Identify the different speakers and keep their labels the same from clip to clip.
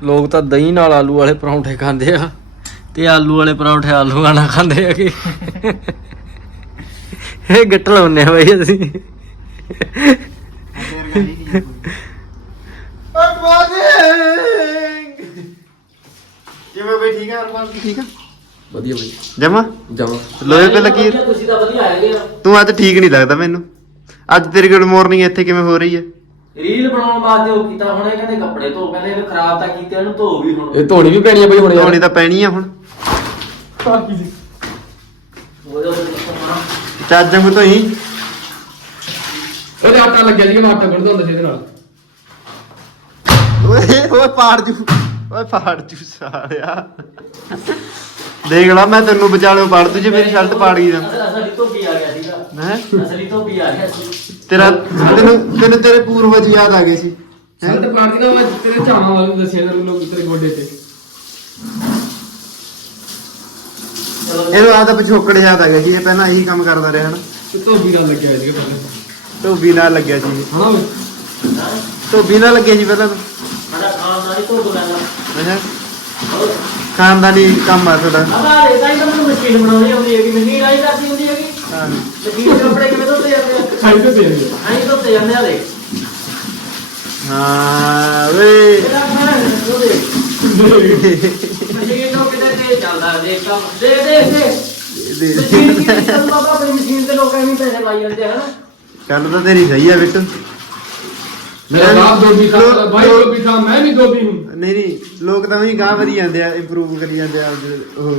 Speaker 1: ਲੋਕ ਤਾਂ ਦਹੀਂ ਨਾਲ ਆਲੂ ਵਾਲੇ ਪਰੌਂਠੇ ਖਾਂਦੇ ਆ ਤੇ ਆਲੂ ਵਾਲੇ ਪਰੌਂਠੇ ਆਲੂਆਂ ਨਾਲ ਖਾਂਦੇ ਆ ਕਿ ਇਹ ਗੱਟ ਲਾਉਂਦੇ ਆ ਬਈ ਅਸੀਂ।
Speaker 2: ਕਿਵੇਂ ਬਈ ਠੀਕ ਆ ਅਰਮਾਨ ਠੀਕ ਆ
Speaker 1: ਵਧੀਆ ਬਈ
Speaker 2: ਜਮਾ
Speaker 1: ਜਮਾ
Speaker 2: ਲੋਹੇ ਤੇ ਲੱਗੀ
Speaker 1: ਤੁਸੀਂ ਤਾਂ ਵਧੀਆ ਆਏ ਆ।
Speaker 2: ਤੂੰ ਅੱਜ ਠੀਕ ਨਹੀਂ ਲੱਗਦਾ ਮੈਨੂੰ। ਅੱਜ ਤੇਰੀ ਗੁੱਡ ਮਾਰਨਿੰਗ ਇੱਥੇ ਕਿਵੇਂ ਹੋ ਰਹੀ ਹੈ?
Speaker 1: ਰੀਲ ਬਣਾਉਣ ਵਾਸਤੇ ਉਹ ਕੀਤਾ ਹੁਣ ਇਹ ਕਹਿੰਦੇ ਕੱਪੜੇ ਧੋ ਕਹਿੰਦੇ ਇਹ ਖਰਾਬ ਤਾਂ ਕੀਤੇ ਇਹਨੂੰ ਧੋ ਵੀ ਹੁਣ ਇਹ ਧੋਣੀ ਵੀ ਪੈਣੀ ਆ ਬਈ ਹੁਣ
Speaker 2: ਧੋਣੀ ਤਾਂ ਪੈਣੀ ਆ ਹੁਣ ਚੱਜ ਨੂੰ ਧੋਈ।
Speaker 1: ਉਹਦੇ ਆਟਾ ਲੱਗਿਆ ਜੀ ਆਟਾ ਗੁੰਨਦਾ ਹੁੰਦਾ ਸੀ ਇਹਦੇ ਨਾਲ।
Speaker 2: ਓਏ ਪਾੜ ਜੂ ਸਾਲਿਆ ਦੇਖ ਲਾ ਮੈਂ ਤੈਨੂੰ ਵਿਚਾਲੇ ਪਾੜ ਦੂ ਜੇ ਮੇਰੀ ਸ਼ਰਟ ਪਾੜ ਗਈ ਤਾਂ
Speaker 1: ਅਸਲੀ ਧੋਬੀ ਆ ਗਿਆ ਸੀਗਾ
Speaker 2: ਹੈ
Speaker 1: ਅਸਲੀ ਧੋਬੀ ਆ ਗਿਆ ਸੀ
Speaker 2: ਤੈਨੂੰ ਤੇਰੇ ਪੂਰਵਜ ਯਾਦ ਆ ਗਏ ਸੀ।
Speaker 1: ਸ਼ਰਟ ਪਾੜ ਦੀ ਨਾ ਤੇਰੇ ਝਾਵਾਂ ਵਾਲੇ ਨੂੰ ਦੱਸਿਆ ਤੈਨੂੰ ਲੋਕ ਤੇਰੇ ਗੋਡੇ ਤੇ।
Speaker 2: ਇਹਨੂੰ ਆਦਾ ਪਿਛੋਕੜ ਯਾਦ ਆ ਗਿਆ ਸੀ। ਇਹ ਪਹਿਲਾਂ ਇਹੀ ਕੰਮ ਕਰਦਾ ਰਿਹਾ ਨਾ।
Speaker 1: ਧੋਬੀ ਨਾਲ ਲੱਗਿਆ ਸੀਗਾ ਪਹਿਲਾਂ।
Speaker 2: ਧੋਬੀ ਨਾਲ ਲੱਗਿਆ ਸੀ।
Speaker 1: ਹਾਂ
Speaker 2: ਧੋਬੀ ਨਾਲ ਲੱਗਿਆ ਸੀ ਪਹਿਲਾਂ ਤਾਂ।
Speaker 1: ਸਾਡਾ ਖਾਨਦਾਨੀ ਧੋਬ ਲੈਣਾ।
Speaker 2: ਅੱਛਾ ਖਾਨਦਾਨੀ ਕੰਮ ਆ ਤੁਹਾਡਾ।
Speaker 1: ਆਹ ਇਹ ਤਾਂ ਮੈਨੂੰ ਮਸ਼ੀਨ ਬਣਾਉਣੀ ਆਉਂਦੀ ਹੈਗੀ ਮਸ਼ੀਨ ਆਈ ਕਰਦੀ ਹੁੰਦੀ ਹੈਗੀ।
Speaker 2: ਹਾਂ
Speaker 1: ਮਸ਼ੀਨ ਦੇ ਕੱਪੜੇ ਕਿਵੇਂ ਧੋਤੇ ਜਾਂਦੇ ਆ? ਖਾਈ ਧੋਤੇ ਜਾਂਦੇ ਆ। ਆਈ ਧੋਤੇ ਜਾਂਦੇ ਆ ਦੇਖ।
Speaker 2: ਹਾਂ ਵੇ
Speaker 1: ਇਹਦਾ ਖਾਣਾ ਧੋਦੇ। ਮਸ਼ੀਨ ਤੋਂ ਕਿਤੇ ਤੇ ਚੱਲਦਾ ਦੇਖ ਕੰਮ ਦੇ ਮਸ਼ੀਨ ਕੀ ਚੱਲ ਬਾਬਾ ਆਪਣੀ ਮਸ਼ੀਨ ਤੇ ਲੋਕ ਐਵੇਂ ਪੈਸੇ ਲਾਈ ਜਾਂਦੇ ਹਨ।
Speaker 2: ਚੱਲ ਤਾਂ ਤੇਰੀ ਸਹੀ ਆ ਬਿੱਟੂ।
Speaker 1: ਮੇਰਾ ਬਾਪ ਧੋਬੀ ਥਾ ਭਾਈ ਧੋਬੀ ਥਾ ਮੈਂ ਵੀ ਧੋਬੀ ਹੂੰ।
Speaker 2: ਨਹੀਂ ਲੋਕ ਤਾਂ ਵੀ ਗਾਹ ਵਧੀ ਜਾਂਦੇ ਆ ਇੰਪਰੂਵ ਕਰੀ ਜਾਂਦੇ ਆ ਉਹ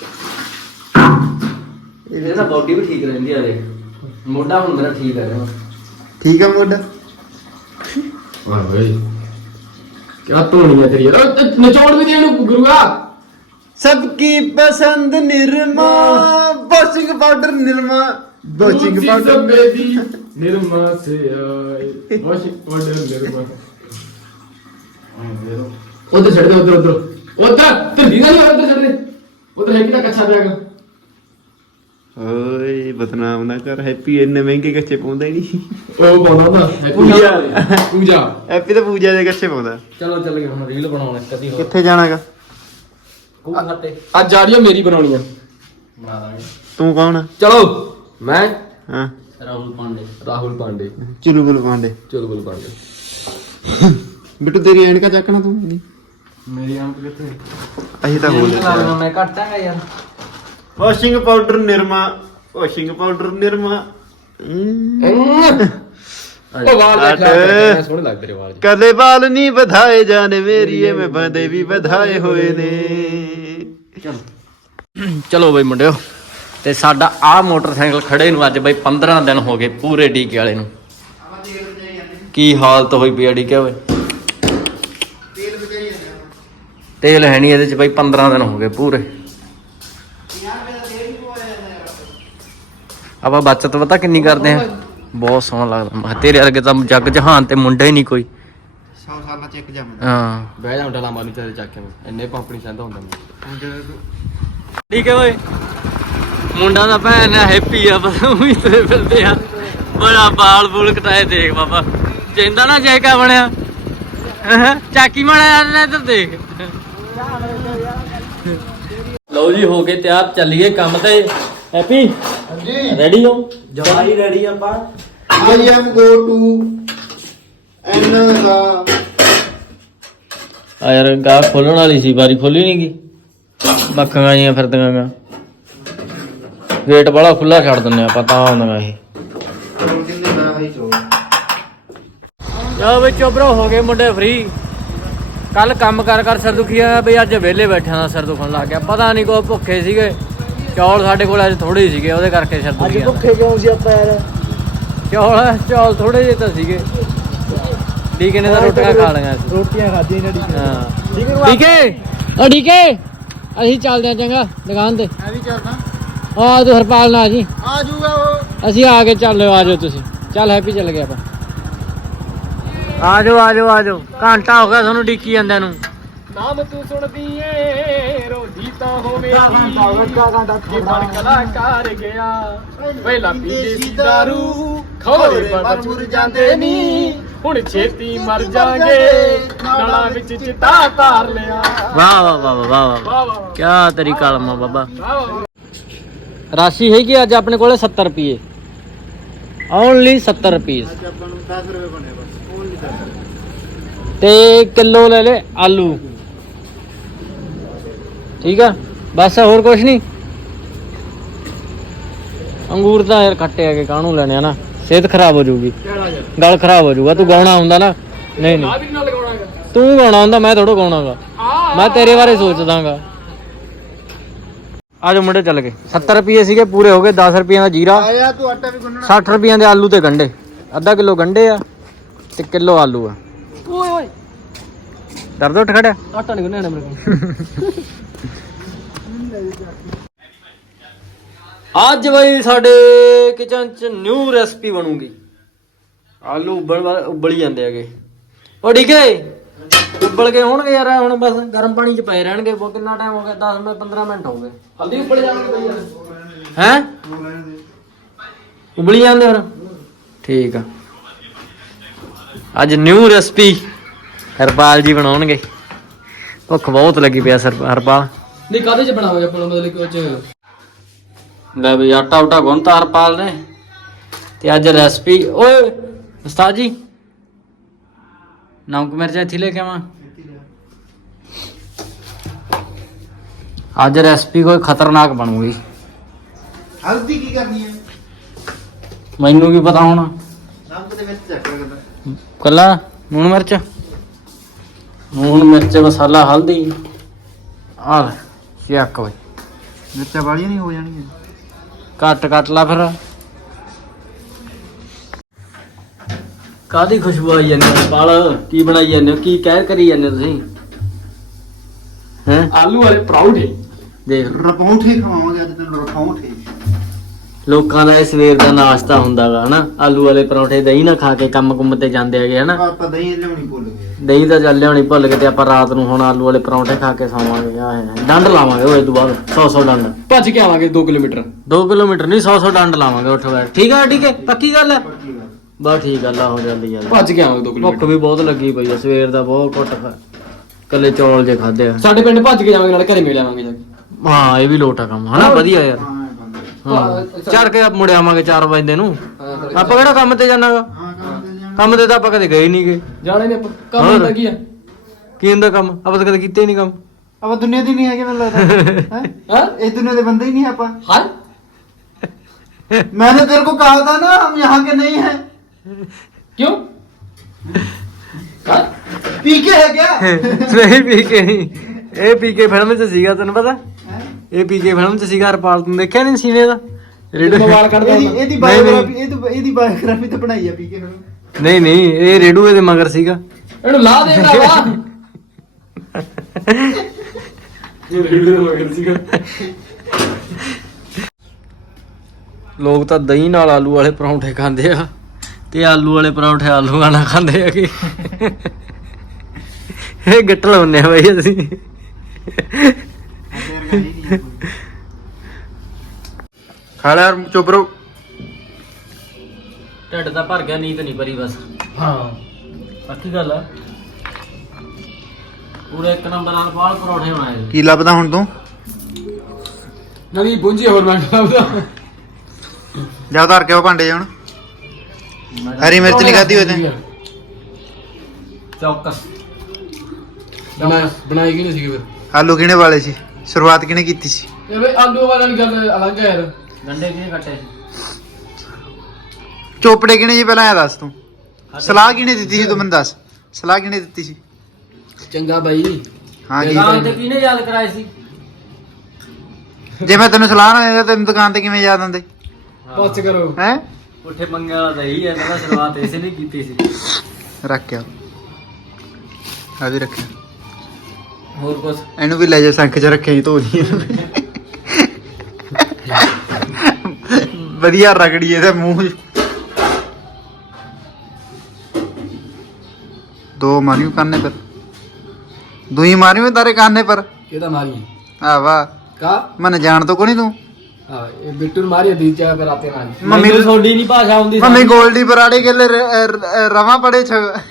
Speaker 1: ਇਹ ਨਾ ਬੋਡੀ ਵੀ ਠੀਕ ਰਹਿੰਦੀ ਆ ਦੇਖ ਮੋਢਾ ਹੁਣ ਮੇਰਾ ਠੀਕ ਹੈ ਜਮਾ।
Speaker 2: ਠੀਕ ਆ ਮੋਢਾ।
Speaker 1: ਵਾਹ ਬਈ ਕਿਆ ਧੋਣੀ ਹੈ ਤੇਰੀ ਯਾਰ ਨਿਚੋੜ ਵੀ ਦੇ ਇਹਨੂੰ ਗੁਰੂਆ।
Speaker 2: सबकी पसंद Nirma washing powder Nirma washing powder
Speaker 1: baby Nirma से आए वॉशिंग पाउडर निरमा। उधर छड़ दे उधर धंधी ना नहीं उधर छड़ दे उधर है कि ना कच्चा बैग।
Speaker 2: ओए बदनाम ना कर। हैप्पी इतने महंगे कच्चे पाਉਂਦਾ ਹੀ ਨਹੀਂ।
Speaker 1: ਉਹ ਪਾਉਂਦਾ ਨਾ ਪੂਜਾ
Speaker 2: ਹੈਪੀ ਤਾਂ ਪੂਜਾ ਦੇ ਕੱਚੇ ਪਾਉਂਦਾ।
Speaker 1: ਚਲੋ ਚੱਲ ਗਏ ਹੁਣ ਰੀਲ ਬਣਾਉਣ ਕਦੀ ਹੋਰ
Speaker 2: ਕਿੱਥੇ ਜਾਣਾਗਾ?
Speaker 1: ਅੱਜ ਆ ਰਹੀ ਹੈ ਮੇਰੀ ਬਣਾਉਣੀ ਆ ਬਣਾ ਦਾਂਗੇ।
Speaker 2: ਤੂੰ ਕੌਣ ਆ?
Speaker 1: ਚਲੋ ਮੈਂ
Speaker 2: ਹਾਂ
Speaker 1: ਰਾਹੁਲ ਪਾਂਡੇ
Speaker 2: ਚੁਲਬੁਲ ਪਾਂਡੇ ਬਿੱਟੂ ਤੇਰੀ ਐਨਕਾ ਚੱਕਣਾ ਤੂੰ ਨਹੀਂ?
Speaker 1: ਮੇਰੀ ਆਂਪ ਕਿੱਥੇ
Speaker 2: ਅਸੀਂ ਤਾਂ ਬੋਲ
Speaker 1: ਮੈਂ ਘਟਾਂਗਾ ਯਾਰ।
Speaker 2: Washing powder Nirma washing powder Nirma
Speaker 1: ਉਹ ਵਾਲ ਦੇਖ ਲੈ ਸੋਹਣੇ ਲੱਗਦੇ ਤੇਰੇ ਵਾਲ।
Speaker 2: ਕਦੇ ਵਾਲ ਨਹੀਂ ਵਧਾਏ ਜਾਣੇ ਮੇਰੀਏ ਮੈਂ ਬੰਦੇ ਵੀ ਵਧਾਏ ਹੋਏ ਨੇ।
Speaker 1: ਚਲੋ ਬਈ ਮੁੰਡਿਓ ਤੇ ਸਾਡਾ ਆਹ ਮੋਟਰਸਾਈਕਲ ਖੜੇ ਨੂੰ ਅੱਜ ਬਈ 15 ਦਿਨ ਹੋ ਗਏ ਪੂਰੇ ਡੀਕੇ ਵਾਲੇ ਨੂੰ। ਕੀ ਹਾਲਤ ਹੋਈ ਪਈ ਡੀਕੇ ਓਏ। ਤੇਲ ਹੈ ਨਹੀਂ ਇਹਦੇ ਚ ਬਈ 15 ਦਿਨ ਹੋ ਗਏ ਪੂਰੇ। ਆਪਾਂ ਬੱਚਤ ਪਤਾ ਕਿੰਨੀ ਕਰਦੇ ਆ ਬਹੁਤ ਸੋਹਣਾ ਲੱਗਦਾ। ਮੈਂ ਤੇਰੇ ਵਰਗੇ ਤਾਂ ਜੱਗ ਜਹਾਨ ਤੇ ਮੁੰਡਾ ਹੀ ਨਹੀਂ ਕੋਈ।
Speaker 2: 100 ਸਾਲਾਂ ਚ ਇੱਕ ਜਾਵਾਂ।
Speaker 1: ਹਾਂ ਬਹਿ ਜਾ ਡਾਲਾ ਮਾਰੀ ਤੇਰੇ ਚੱਕ ਕੇ ਇੰਨੇ ਪੰਪਣੀ ਸਹਿੰਦਾ ਹੁੰਦਾ ਮੈਂ। ਠੀਕ ਹੈ ਓਏ ਮੁੰਡਾ ਦਾ ਭੈਣ ਆ ਹੈਪੀ ਆ ਬਸ ਉਹੀ ਤੁਰੇ ਫਿਰਦੇ ਆ ਬੜਾ ਬਾਲ ਬੂਲ ਕਟਾਏ ਦੇਖ ਬਾਬਾ ਚਿੰਦਾ ਨਾ ਜੇ ਕਾ ਬਣਿਆ ਚਾਕੀ ਮਾੜਾ ਯਾਰ ਇੱਧਰ ਦੇਖ। ਲਓ ਜੀ ਹੋ ਕੇ ਤਿਆਰ ਚੱਲੀਏ ਕੰਮ ਤੇ। ਹੈਪੀ ਹਾਂਜੀ ਰੈਡੀ ਹੋ? ਜਵਾਈ ਰੈਡੀ ਆਪਾਂ।
Speaker 2: I am go to Anna
Speaker 1: ਆ ਯਾਰ ਗਾ ਖੋਲਣ ਵਾਲੀ ਸੀ ਵਾਰੀ ਖੋਲੀ ਨੀ ਗੀ ਬੱਖਾਂ ਜੀਆਂ ਫਿਰਦੀਆਂ ਗਾ ਗੇਟ ਬੜਾ ਖੁੱਲਾ ਛੱਡ ਦਿੰਦੇ ਆਪਾਂ ਤਾਂ ਆਉਂਦੀਆਂ ਇਹ। ਲਓ ਬਈ ਚੋਬਰੋ ਹੋ ਗਏ ਮੁੰਡੇ ਫ੍ਰੀ। ਕੱਲ ਕੰਮ ਕਰ ਸਿਰ ਦੁਖੀਆ ਬਈ ਅੱਜ ਵਿਹਲੇ ਬੈਠਿਆਂ ਦਾ ਸਿਰ ਦੁਖਣ ਲੱਗ ਗਿਆ ਪਤਾ ਨਹੀਂ ਕੋਈ ਭੁੱਖੇ ਸੀਗੇ। ਚੌਲ ਸਾਡੇ ਕੋਲ ਅੱਜ ਥੋੜੇ ਸੀਗੇ ਉਹਦੇ ਕਰਕੇ ਸਿਰ ਦੁਖੀ। ਅੱਜ ਭੁੱਖੇ ਕਿਉਂ ਸੀ ਆਪਾਂ ਯਾਰ? ਚੌਲ ਥੋੜੇ ਜਿਹੇ ਤਾਂ ਸੀਗੇ। ਡੀਕੇ ਨੇ ਤਾਂ ਰੋਟੀਆਂ ਖਾ ਲਈਆਂ ਸੀ।
Speaker 2: ਰੋਟੀਆਂ ਖਾਧੀਆਂ ਨੇ ਡੀਕੇ।
Speaker 1: ਹਾਂ ਡੀਕੇ ਡੀਕੇ ਅਸੀਂ ਚੱਲਦੇ ਆ ਚੰਗਾ ਦੁਕਾਨ ਤੇ।
Speaker 2: ਮੈਂ ਵੀ ਚੱਲਦਾ।
Speaker 1: ਆ ਤੂੰ ਹਰਪਾਲ ਨਾਲ ਜੀ
Speaker 2: ਆ ਜਾਊਗਾ ਉਹ।
Speaker 1: ਅਸੀਂ ਆ ਕੇ ਚੱਲ ਆ ਜਾਓ ਤੁਸੀਂ। ਚੱਲ ਹੈਪੀ ਚੱਲ ਗਿਆ ਆਪਾਂ। ਆ ਜਾਓ ਘੰਟਾ ਹੋ ਗਿਆ ਤੁਹਾਨੂੰ ਡੀਕੀ ਜਾਂਦਿਆਂ ਨੂੰ। ਨਾਮ ਤੂੰ ਸੁਣਦੀ ਏ ਰੋਂਦੀ ਤਾਂ ਹੋਵੇਗੀ ਕਿ ਬਣ ਕਲਾਕਾਰ ਗਿਆ ਪਹਿਲਾਂ ਪੀਂਦੇ ਸੀ ਦਾਰੂ ਖੋਰੇ ਪਰ ਮੁਰ ਜਾਂਦੇ ਨੀ ਹੁਣ ਛੇਤੀ ਮਰ ਜਾਗੇ ਨਾਲਾਂ ਵਿੱਚ
Speaker 3: ਵਿੱਚ ਚਿੱਟਾ ਧਾਰ ਲਿਆ।
Speaker 1: ਵਾਹ ਵਾਹ ਵਾਹ ਵਾਹ ਵਾਹ
Speaker 3: ਵਾਹ ਵਾਹ
Speaker 1: ਕਿਆ ਤੇਰੀ ਕਲਮ ਆ ਬਾਬਾ।
Speaker 3: ਵਾਹ।
Speaker 1: ਰਾਸ਼ੀ ਹੈਗੀ ਅੱਜ ਆਪਣੇ ਕੋਲੇ 70 ਰੁਪਏ, ਓਨਲੀ 70 ਰੁਪਏ।
Speaker 2: ਅੱਜ ਆਪਾਂ ਨੂੰ 10 ਰੁਪਏ ਬਣੇ ਬਸ, ਓਨਲੀ 10 ਰੁਪਏ।
Speaker 1: ਤੇ ਕਿਲੋ ਲੈ ਲੈ ਆਲੂ, ਠੀਕ ਆ ਬਸ, ਹੋਰ ਕੁਛ ਨਹੀਂ। ਅੰਗੂਰ ਤਾਂ ਯਾਰ ਖੱਟੇ ਆ ਕੇ ਕਾਹਨੂੰ ਲੈਣੇ ਆ ਨਾ, ਸਿਹਤ ਖਰਾਬ ਹੋ ਜਾਊਗੀ,
Speaker 3: ਕਿਹੜਾ ਯਾਰ
Speaker 1: ਗਲ ਖਰਾਬ ਹੋ ਜਾਊਗਾ। ਤੂੰ ਗਾਉਣਾ ਹੁੰਦਾ ਨਾ, ਨਹੀਂ ਨਹੀਂ
Speaker 3: ਆ ਵੀ ਨਾਲ ਲਗਾਉਣਾਗਾ।
Speaker 1: ਤੂੰ ਗਾਉਣਾ ਹੁੰਦਾ, ਮੈਂ ਥੋੜਾ ਗਾਉਣਾਗਾ, ਮੈਂ ਤੇਰੇ ਬਾਰੇ ਸੋਚਦਾਗਾ। ਆਜੋ ਮੁੰਡੇ ਚੱਲ ਗਏ। 70 ਰੁਪਏ ਸੀਗੇ, ਪੂਰੇ ਹੋ ਗਏ। 10 ਰੁਪਏ ਦਾ ਜੀਰਾ,
Speaker 2: ਆਇਆ ਤੂੰ ਆਟਾ ਵੀ ਗੁੰਨਣਾ।
Speaker 1: 60 ਰੁਪਏ ਦੇ ਆਲੂ ਤੇ ਗੰਢੇ, ਅੱਧਾ ਕਿਲੋ ਗੰਢੇ ਆ ਤੇ ਕਿਲੋ ਆਲੂ ਆ।
Speaker 3: ਓਏ ਓਏ
Speaker 1: ਦਰਦ ਉੱਠ ਖੜਿਆ।
Speaker 3: ਆਟਾ ਨਹੀਂ ਗੁੰਨਣਾ ਮੇਰੇ ਕੋਲ।
Speaker 1: ਅੱਜ ਬਈ ਸਾਡੇ ਕਿਚਨ ਚ ਨਿਊ ਰੈਸਪੀ ਬਣੂਗੀ। ਆਲੂ ਉਬਲੀ ਜਾਂਦੇ ਹੈਗੇ। ਉਹ ਠੀਕ ਹੈ, ਉਬਲ ਕੇ ਹੋਣਗੇ ਯਾਰ, ਹੁਣ ਬਸ ਗਰਮ ਪਾਣੀ ਚ ਪਏ ਰਹਿਣਗੇ। ਉਹ ਕਿੰਨਾ ਟਾਈਮ ਹੋ ਗਿਆ? 10 ਮਿੰਟ 15 ਮਿੰਟ ਹੋ ਗਏ।
Speaker 3: ਹਲਦੀ ਉੱਪਰ ਜਾਣਗੇ ਬਈ ਯਾਰ।
Speaker 1: ਹੈ ਉਬਲੀ ਜਾਂਦੇ ਹੁਣ, ਠੀਕ ਆ। ਅੱਜ ਨਿਊ ਰੈਸਪੀ ਹਰਪਾਲ ਜੀ ਬਣਾਉਣਗੇ। ਭੁੱਖ ਬਹੁਤ ਲੱਗੀ ਪਿਆ ਸਰ ਹਰਪਾਲ।
Speaker 3: ਨਹੀਂ ਕਾਹਦੇ ਚ ਬਣਾਓਗੇ ਆਪਾਂ ਮਤਲਬ ਕਿ ਉਹ ਚ
Speaker 1: ਲੈ ਬਈ ਆਟਾ ਉਟਾ ਗੁੰਨਤਾ ਹਰਪਾਲ ਨੇ, ਤੇ ਅੱਜ ਰੈਸਪੀ। ਓਏ ਉਸਤਾਦ ਜੀ ਨਮਕ ਮਿਰਚ ਇੱਥੇ ਲੈ ਕੇ ਆਵਾਂ। ਅੱਜ ਰੈਸਪੀ ਕੋਈ ਖਤਰਨਾਕ ਬਣੂਗੀ।
Speaker 2: ਹਲਦੀ ਕੀ ਕਰਨੀ ਹੈ?
Speaker 1: ਮੈਨੂੰ ਕੀ ਪਤਾ ਹੁਣ,
Speaker 2: ਨਮਕ ਦੇ ਵਿੱਚ ਚੱਕ ਕਰਦਾ।
Speaker 1: ਕੱਲਾ ਲੂਣ ਮਿਰਚ, ਲੂਣ ਮਿਰਚ ਮਸਾਲਾ ਹਲਦੀ ਆ ਲੈ ਚੱਕ ਬਈ।
Speaker 2: ਮਿਰਚਾਂ ਵਾਲੀਆਂ ਨਹੀਂ ਹੋ ਜਾਣਗੀਆਂ?
Speaker 1: ਕੱਟ ਲਾ ਫਿਰ। ਕਾਦੀ ਖੁਸ਼ਬੂ ਆਈ ਜਾਂਦੀ ਹੈ ਪਾਲ? ਕੀ ਬਣਾਈ ਜਾਂਦੇ ਹੋ? ਕੀ ਕਹਿ ਕਰੀ ਜਾਂਦੇ ਹੋ ਤੁਸੀਂ? ਹੈ
Speaker 3: ਆਲੂ ਵਾਲੇ ਪਰੌਂਠੇ।
Speaker 1: ਦੇਖ
Speaker 2: ਰਪੌਂਠੇ ਖਵਾਵਾਂਗੇ ਅੱਜ ਤੈਨੂੰ, ਰਪੌਂਠੇ।
Speaker 1: ਲੋਕਾਂ ਦਾ ਇਹ ਸਵੇਰ ਦਾ ਨਾਸ਼ਤਾ ਹੁੰਦਾਗਾ ਹਨਾ, ਆਲੂ ਵਾਲੇ ਪਰੌਂਠੇ। ਦਹੀਂ ਨਾ ਖਾ ਕੇ ਕੰਮ ਕੁੰਮ ਤੇ ਜਾਂਦੇ ਹੈਗੇ ਹਨਾ।
Speaker 2: ਆਪਾਂ ਦਹੀਂ ਲਿਆਉਣੀ ਭੁੱਲ ਗਏ।
Speaker 1: ਦਹੀਂ ਤਾਂ ਚੱਲ ਲਿਆਉਣੀ ਭੁੱਲ ਗਏ, ਤੇ ਆਪਾਂ ਰਾਤ ਨੂੰ ਹੁਣ ਆਲੂ ਵਾਲੇ ਪਰੌਂਠੇ ਖਾ ਕੇ ਸੌਵਾਂਗੇ। ਆਏ ਡੰਡ ਲਾਵਾਂਗੇ ਉਹ ਤੋਂ ਬਾਅਦ 100 ਡੰਡ।
Speaker 3: ਭੱਜ ਕੇ ਆਵਾਂਗੇ 2 ਕਿਲੋਮੀਟਰ।
Speaker 1: 2 ਕਿਲੋਮੀਟਰ ਨਹੀਂ 100 ਡੰਡ ਲਾਵਾਂਗੇ। ਉੱਠ ਬੈਠ, ਠੀਕ ਆ? ਠੀਕ ਹੈ, ਪੱਕੀ ਗੱਲ ਹੈ। ਬਸ ਠੀਕ ਗੱਲ ਆ, ਹੋ ਜਲਦੀ
Speaker 3: ਭੱਜ ਕੇ ਆਵਾਂਗੇ 2
Speaker 1: ਭੁੱਖ
Speaker 3: ਕਿਲੋਮੀਟਰ।
Speaker 1: ਵੀ ਬਹੁਤ ਲੱਗੀ ਪਈ ਆ, ਸਵੇਰ ਦਾ ਬਹੁਤ ਘੁੱਟ ਖਾ, ਕੱਲੇ ਚੌਲ ਜੇ ਖਾਦੇ ਆ।
Speaker 3: ਸਾਡੇ ਪਿੰਡ ਭੱਜ ਕੇ ਜਾਵਾਂਗੇ, ਨਾਲ ਘਰੇ ਮਿਲ ਆਵਾਂਗੇ ਜਾ ਕੇ।
Speaker 1: ਹਾਂ ਇਹ ਵੀ ਲੋਟਾ ਕੰਮ ਹਨਾ, ਵਧੀਆ ਯਾਰ।
Speaker 2: ਹਾਂ ਬੰਦ।
Speaker 1: ਹਾਂ ਚੜ ਕੇ ਮੁੜ ਆਵਾਂਗੇ 4 ਵਜੇ ਨੂੰ। ਆਪਾਂ ਕਿਹੜਾ ਕੰਮ ਤੇ ਜਾਣਾਗਾ?
Speaker 2: ਹਾਂ ਕੰਮ ਤੇ ਜਾਣਾ।
Speaker 1: ਕੰਮ ਤੇ ਤਾਂ ਆਪਾਂ ਕਦੇ ਗਏ ਨਹੀਂ ਗਏ।
Speaker 3: ਜਾਣੇ ਨੇ ਆਪਾਂ। ਕੰਮ ਹੁੰਦਾ ਕੀ ਆ?
Speaker 1: ਕੀ ਹੁੰਦਾ ਕੰਮ? ਆਪਾਂ ਤਾਂ ਕਦੇ ਕੀਤੇ ਹੀ ਨਹੀਂ ਕੰਮ।
Speaker 2: ਆਪਾਂ ਦੁਨੀਆ ਦੀ ਨਹੀਂ ਹੈਗੇ ਮੈਨੂੰ ਲੱਗਦਾ। हैं?
Speaker 3: ਹਾਂ
Speaker 2: इस दुनिया के बंदे ही नहीं है अपन।
Speaker 3: ਹਾਂ
Speaker 2: मैंने तेरे को कहा था ना हम यहाँ के नहीं हैं।
Speaker 3: ਕਿਉਂ? ਹਾਂ
Speaker 2: पी के है क्या?
Speaker 1: ਨਹੀਂ ਪੀ ਕੇ ਨਹੀਂ, ਇਹ ਪੀ ਕੇ ਫਿਲਮ ਚ ਸੀਗਾ, ਤੈਨੂੰ ਪਤਾ?
Speaker 2: हैं?
Speaker 1: ਇਹ ਪੀ ਕੇ ਫਿਲਮ ਚ ਸੀਗਾ ਹਰਪਾਲ, ਤੂੰ ਦੇਖਿਆ ਨਹੀਂ ਸੀਨੇ ਦਾ?
Speaker 3: ਮੋਬਾਈਲ ਕੱਢਦਾ ਹੁੰਦਾ।
Speaker 2: ਇਹਦੀ ਬਾਇਓਗ੍ਰਾਫੀ ਇਹਦੀ ਬਾਇਓਗ੍ਰਾਫੀ ਤਾਂ ਬਣਾਈ ਆ ਪੀ ਕੇ ਫਿਰ।
Speaker 1: ਨਹੀਂ ਨਹੀਂ, ਇਹ ਰੇਡੂਏ ਦੇ ਮਗਰ ਸੀਗਾ।
Speaker 3: ਇਹਨੂੰ ਲਾ ਦੇ ਭਰਾਵਾ। ਇਹ ਰੇਡੀਓ ਦੇ ਮਗਰ ਸੀਗਾ।
Speaker 1: ਲੋਕ ਤਾਂ ਦਹੀਂ ਨਾਲ ਆਲੂ ਵਾਲੇ ਪਰੌਂਠੇ ਖਾਂਦੇ ਆ, ਤੇ ਆਲੂ ਵਾਲੇ ਪਰੌਂਠੇ ਆਲੂ ਨਾਲ ਖਾਂਦੇ ਹੈਗੇ। ਇਹ ਗਿੱਟ ਲਾਉਂਦੇ ਆ ਬਈ ਅਸੀਂ।
Speaker 2: ਖਾ ਲੈ ਯਾਰ, ਚੁੱਪ ਰਹੋ।
Speaker 1: ਢਿੱਡ ਤਾਂ ਭਰ ਗਿਆ, ਨੀਂਦ ਨਹੀਂ ਭਰੀ ਬਸ।
Speaker 3: ਹਾਂ
Speaker 1: ਪੱਕੀ ਗੱਲ ਆ, ਪੂਰੇ ਇੱਕ ਨੰਬਰ ਨਾਲ ਬਾਲ ਪਰੌਂਠੇ ਬਣਾਏ।
Speaker 2: ਕੀ ਲੱਭਦਾ ਹੁਣ ਤੂੰ?
Speaker 3: ਨਵੀਂ ਪੁੰਜੀ ਹੋਰ ਮੈਂ ਲੱਭਦਾ।
Speaker 2: ਜਾ ਧਰ ਕੇ ਉਹ ਭਾਂਡੇ ਹੁਣ। ਹਰੀ ਮਿਰਚ ਨਹੀਂ ਖਾਧੀ ਹੋਏ ਤੇ?
Speaker 1: ਚੌਕਸ
Speaker 3: ਬਣਾਈ ਕਿ ਨਹੀਂ ਸੀ ਫਿਰ?
Speaker 2: ਆਲੂ ਕਿਹਨੇ ਵਾਲੇ ਸੀ? ਸ਼ੁਰੂਆਤ ਕਿਹਨੇ ਕੀਤੀ ਸੀ?
Speaker 3: ਇਹ ਬਈ ਆਲੂ ਵਾਲੀ ਗੱਲ ਅਲੱਗ ਹੈ ਯਾਰ।
Speaker 1: ਗੰਡੇ ਕਿਹਨੇ ਕੱਟੇ ਸੀ?
Speaker 2: ਚੋਪੜੇ ਕਿਹਨੇ ਜੀ ਪਹਿਲਾਂ ਇਹ ਦੱਸ ਤੂੰ। ਸਲਾਹ ਕਿਹਨੇ ਦਿੱਤੀ ਸੀ ਤੂੰ ਮੈਨੂੰ ਦੱਸ। ਸਲਾਹ ਕਿਹਨੇ ਦਿੱਤੀ ਸੀ?
Speaker 3: ਚੰਗਾ ਬਾਈ।
Speaker 2: ਹਾਂ ਕੀ
Speaker 1: ਦੁਕਾਨ ਤੇ ਕਿਹਨੇ ਯਾਦ ਕਰਾਏ ਸੀ?
Speaker 2: ਜੇ ਮੈਂ ਤੈਨੂੰ ਸਲਾਹ ਨਾ ਦਿੰਦਾ ਤੈਨੂੰ ਦੁਕਾਨ ਤੇ ਕਿਵੇਂ ਯਾਦ ਆਉਂਦੇ?
Speaker 3: ਬਸ ਕਰੋ।
Speaker 2: ਹੈ
Speaker 1: ਉੱਠੇ ਮੰਗਿਆ ਵਾਲਾ ਤਾਂ ਇਹੀ ਹੈ, ਕਹਿੰਦਾ ਸ਼ੁਰੂਆਤ ਇਸੇ ਨੇ ਕੀਤੀ ਸੀ।
Speaker 2: ਰੱਖ ਕੇ ਆ ਵੀ ਰੱਖਿਆ।
Speaker 1: ਹੋਰ ਕੁਛ?
Speaker 2: ਇਹਨੂੰ ਵੀ ਲੈ ਜਾ ਸੰਖ ਚ ਰੱਖਿਆ ਜੀ ਧੋਣੀ। ਵਧੀਆ ਰਗੜੀ ਇਹਦੇ ਮੂੰਹ 'ਚ। दो मारियो कानने पर, दो ही मारियो तारे कानने पर।
Speaker 3: ਕਿਹਦਾ ਮਾਰੀ?
Speaker 2: आ वाह,
Speaker 3: ਕਾ
Speaker 2: मैंने जान तो को नहीं तू।
Speaker 3: ਹਾਂ ਇਹ ਬਿੱਟੂ ਨੂੰ ਮਾਰੀ ਦੀ ਜਗ੍ਹਾ ਪਰ ਆਤੇ ਨਾਲ।
Speaker 2: मम्मी
Speaker 1: ਮੈਨੂੰ ਤੁਹਾਡੀ ਨਹੀਂ ਭਾਸ਼ਾ ਆਉਂਦੀ।
Speaker 2: मम्मी गोल्डी बराड़े के लिए रवा पड़े छ।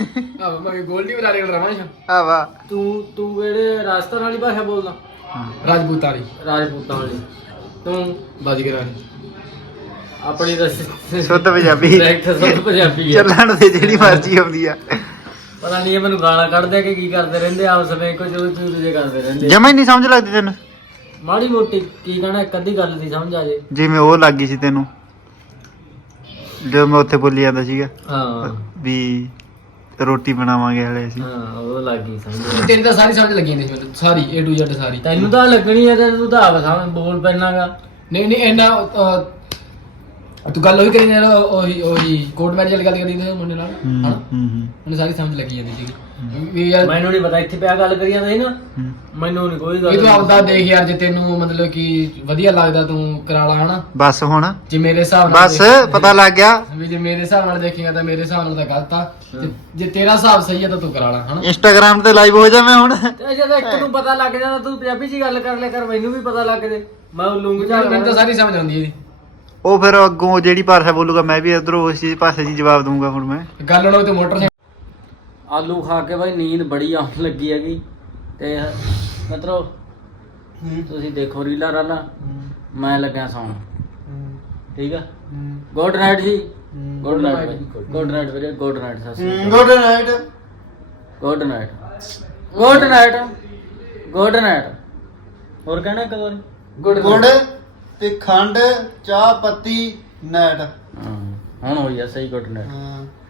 Speaker 3: ਆ ਮੈਂ ਗੋਲਡੀ ਬਣਾ ਰਿਹਾ ਰਵਾਂ
Speaker 2: ਆ ਵਾ
Speaker 1: ਤੂੰ ਕਿਹੜੇ ਰਾਜਸਥਾਨ ਵਾਲੀ ਭਾਸ਼ਾ ਬੋਲਦਾ?
Speaker 3: ਰਾਜਪੂਤਾਰੀ
Speaker 1: ਰਾਜਪੂਤਾਂ ਵਾਲੀ। ਤੂੰ
Speaker 3: ਬਾਜੀਗਰਾਨੀ
Speaker 1: ਆਪਣੀ ਦੱਸ
Speaker 2: ਸ਼ੁੱਧ ਪੰਜਾਬੀ
Speaker 1: ਡਾਇਰੈਕਟ ਸਭ ਪੰਜਾਬੀ ਹੈ।
Speaker 2: ਚੱਲਣ ਦੇ ਜਿਹੜੀ ਮਰਜ਼ੀ ਆਉਂਦੀ ਆ।
Speaker 1: ਪਤਾ ਨਹੀਂ ਇਹ ਮੈਨੂੰ ਗਾਲਾਂ ਕੱਢਦੇ ਕਿ ਕੀ ਕਰਦੇ ਰਹਿੰਦੇ ਆਪਸ ਵਿੱਚ ਕੁਝ ਚੂਚੇ ਕਰਦੇ ਰਹਿੰਦੇ।
Speaker 2: ਜਮਾ ਹੀ ਨਹੀਂ ਸਮਝ ਲੱਗਦੀ ਤੈਨੂੰ?
Speaker 1: ਮਾੜੀ ਮੋਟੀ ਕੀ ਕਹਿਣਾ ਇੱਕ ਅੱਧੀ ਗੱਲ ਦੀ ਸਮਝ ਆ ਜੇ।
Speaker 2: ਜਿਵੇਂ ਉਹ ਲੱਗ ਗਈ ਸੀ ਤੈਨੂੰ ਜਦੋਂ ਮੈਂ ਉੱਥੇ ਬੋਲੀ ਜਾਂਦਾ ਸੀਗਾ
Speaker 1: ਹਾਂ
Speaker 2: ਵੀ ਰੋਟੀ ਬਣਾਵਾਂਗੇ ਹਲੇ ਅਸੀਂ।
Speaker 1: ਹਾਂ ਉਹ ਲੱਗ ਗਈ ਸਮਝ।
Speaker 3: ਤੈਨੂੰ ਤਾਂ ਸਾਰੀ ਸਮਝ ਲੱਗੀ ਜਾਂਦੀ ਸੀ ਮੈਨੂੰ, ਸਾਰੀ A to Z ਸਾਰੀ।
Speaker 1: ਤੈਨੂੰ ਤਾਂ ਲੱਗਣੀ ਹੈ ਤੇ ਤੂੰ ਤਾਂ ਆਪ ਸਮਝ ਬੋਲ ਪੈਣਾਗਾ।
Speaker 3: ਨਹੀਂ ਇੰਨਾ ਤੂੰ ਗੱਲ ਉਹੀ ਕਰੀ ਯਾਰ, ਉਹੀ ਕੋਰਟ ਮੈਰਿਜ ਵਾਲੀ ਗੱਲ ਕਰੀ ਤੇ ਮੁੰਡੇ ਨਾਲ ਹਨਾ, ਮੈਨੂੰ ਸਾਰੀ ਸਮਝ ਲੱਗੀ ਜਾਂਦੀ ਸੀ ਵੀ ਯਾਰ
Speaker 1: ਮੈਨੂੰ ਨਹੀਂ ਪਤਾ ਇੱਥੇ ਪਿਆ ਗੱਲ ਕਰੀ ਜਾਂਦਾ ਸੀ ਨਾ, ਮੈਨੂੰ ਨਹੀਂ ਕੋਈ
Speaker 3: ਇਹ
Speaker 1: ਗੱਲ।
Speaker 3: ਤੂੰ ਆਪਦਾ ਦੇਖ ਯਾਰ, ਜੇ ਤੈਨੂੰ ਮਤਲਬ ਕਿ ਵਧੀਆ ਲੱਗਦਾ ਤੂੰ ਕਰਾ ਲਾ ਹਨਾ।
Speaker 2: ਬਸ ਹੁਣ
Speaker 3: ਜੇ ਮੇਰੇ ਹਿਸਾਬ ਨਾਲ
Speaker 2: ਬਸ ਪਤਾ ਲੱਗ ਗਿਆ।
Speaker 3: ਵੀ ਜੇ ਮੇਰੇ ਹਿਸਾਬ ਨਾਲ ਦੇਖੇਗਾ ਤਾਂ ਮੇਰੇ ਹਿਸਾਬ ਨਾਲ ਤਾਂ ਗਲਤ ਆ, ਤੇ ਜੇ ਤੇਰਾ ਹਿਸਾਬ ਸਹੀ ਆ ਤਾਂ ਤੂੰ ਕਰਾ ਲਾ ਹਨਾ।
Speaker 2: ਇੰਸਟਾਗ੍ਰਾਮ ਤੇ ਲਾਈਵ ਹੋ ਜਾ ਮੈਂ ਹੁਣ।
Speaker 1: ਤੇ ਜਦੋਂ ਇੱਕ ਨੂੰ ਪਤਾ ਲੱਗ ਜਾਂਦਾ ਤੂੰ ਪੰਜਾਬੀ 'ਚ ਹੀ ਗੱਲ ਕਰ ਲਿਆ ਕਰ, ਮੈਨੂੰ ਵੀ ਪਤਾ ਲੱਗ ਜੇ। ਮੈਂ ਲੂੰਗ ਝਾੜ
Speaker 3: ਮੈਨੂੰ ਤਾਂ ਸਾਰੀ ਸਮਝ ਆਉਂਦੀ ਇਹਦੀ
Speaker 2: ਉਹ ਫਿਰ ਅੱਗੋਂ ਜਿਹੜੀ ਭਾਸ਼ਾ ਬੋਲੂਗਾ ਮੈਂ ਵੀ ਇਧਰੋਂ ਉਸ ਚੀਜ਼ ਭਾਸ਼ਾ 'ਚ ਜਵਾਬ ਦਊਂਗਾ ਹੁਣ ਮੈਂ।
Speaker 3: ਗੱਲ ਲੜੋ ਤੇ ਮੋਟਰਸਾਈਕਲ
Speaker 1: ਆਲੂ ਖਾ ਕੇ ਭਾਈ ਨੀਂਦ ਬੜੀ ਆਉਣ ਲੱਗੀ ਹੈਗੀ ਤੇ ਮਤਲਬ ਤੁਸੀਂ ਦੇਖੋ ਰੀਲਾ ਰਾਲਾ, ਮੈਂ ਲੱਗਿਆ ਸੌਣ। ਠੀਕ ਆ, ਗੁੱਡ ਨਾਈਟ ਜੀ। ਗੁੱਡ ਨਾਈਟ, ਗੁੱਡ ਨਾਈਟ ਵੀਰੇ, good night.
Speaker 2: Good night,
Speaker 1: good night, good night, good night. ਹੋਰ ਕਹਿਣਾ ਕਦੋਂ?
Speaker 2: ਗੁੜ ਤੇ ਖੰਡ ਚਾਹ ਪੱਤੀ ਨਾਈਟ।
Speaker 1: ਹੁਣ ਹੋਈ ਆ ਸਹੀ ਗੁੱਡ ਨਾਈਟ।
Speaker 2: ਹਾਂ